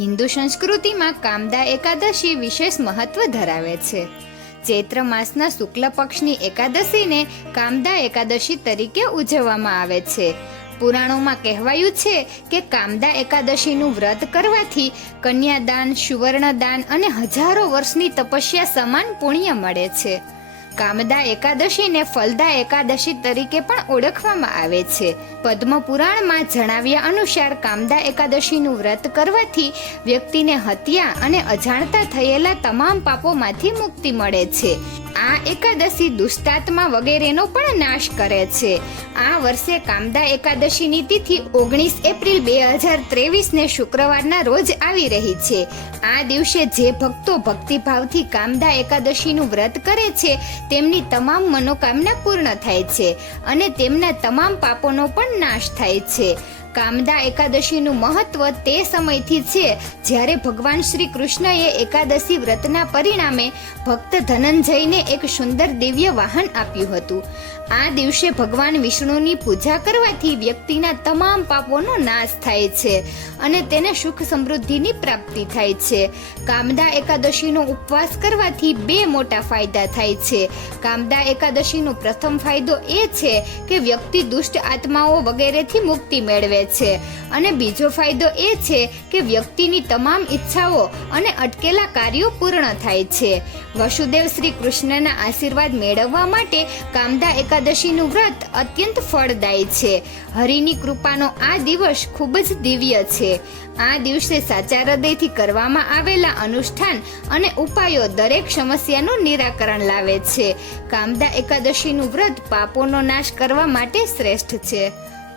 હિન્દુ સંસ્કૃતિમાં કામદા એકાદશી વિશેષ મહત્વ ધરાવે છે. ચૈત્ર માસના શુક્લ પક્ષની એકાદશીને કામદા એકાદશી તરીકે ઉજવવામાં આવે છે. પુરાણોમાં કહેવાયું છે કે કામદા એકાદશીનું વ્રત કરવાથી કન્યાદાન, સુવર્ણદાન અને હજારો વર્ષની તપસ્યા સમાન પુણ્ય મળે છે. કામદા એકાદશીને ફલદા એકાદશી તરીકે પણ ઓળખવામાં આવે છે. પદ્મ પુરાણમાં જણાવ્યા અનુસાર કામદા એકાદશીનું વ્રત કરવાથી વ્યક્તિને હત્યા અને અજાણતા થયેલા તમામ પાપોમાંથી મુક્તિ મળે છે. આ એકાદશી દુષ્ટાત્મા વગેરેનો પણ નાશ કરે છે. આ વર્ષે કામદા એકાદશીની તિથિ ઓગણીસ એપ્રિલ બે હજાર ત્રેવીસને શુક્રવારના રોજ આવી રહી છે. આ દિવસે જે ભક્તો ભક્તિભાવથી કામદા એકાદશીનું વ્રત કરે છે, તેમની તમામ મનોકામના પૂર્ણ થાય છે અને તેમના તમામ પાપોનો પણ નાશ થાય છે. કામદા એકાદશીનું મહત્વ તે સમયથી છે, જ્યારે ભગવાન શ્રી કૃષ્ણએ એકાદશી વ્રતના પરિણામે ભક્ત ધનંજયને એક સુંદર દિવ્ય વાહન આપ્યું હતું. આ દિવસે ભગવાન વિષ્ણુની પૂજા કરવાથી વ્યક્તિના તમામ પાપોનો નાશ થાય છે અને તેને સુખ સમૃદ્ધિની પ્રાપ્તિ થાય છે. કામદા એકાદશીનો ઉપવાસ કરવાથી બે મોટા ફાયદા થાય છે. કામદા એકાદશીનો પ્રથમ ફાયદો એ છે કે વ્યક્તિ દુષ્ટ આત્માઓ વગેરેથી મુક્તિ મેળવે છે. અને બીજો ફાયદો એ છે કે વ્યક્તિની તમામ ઈચ્છાઓ અને અટકેલા કાર્યો પૂર્ણ થાય છે. વસુદેવ શ્રી કૃષ્ણના આશીર્વાદ મેળવવા માટે કામદા એકાદશીનું વ્રત અત્યંત ફળદાયી છે. હરિની કૃપાનો આ દિવસ ખૂબ જ દિવ્ય છે. આ દિવસે સાચા હૃદયથી કરવામાં આવેલા અનુષ્ઠાન અને ઉપાયો દરેક સમસ્યાનું નિરાકરણ લાવે છે. કામદા એકાદશીનું વ્રત પાપોનો નાશ કરવા માટે શ્રેષ્ઠ છે.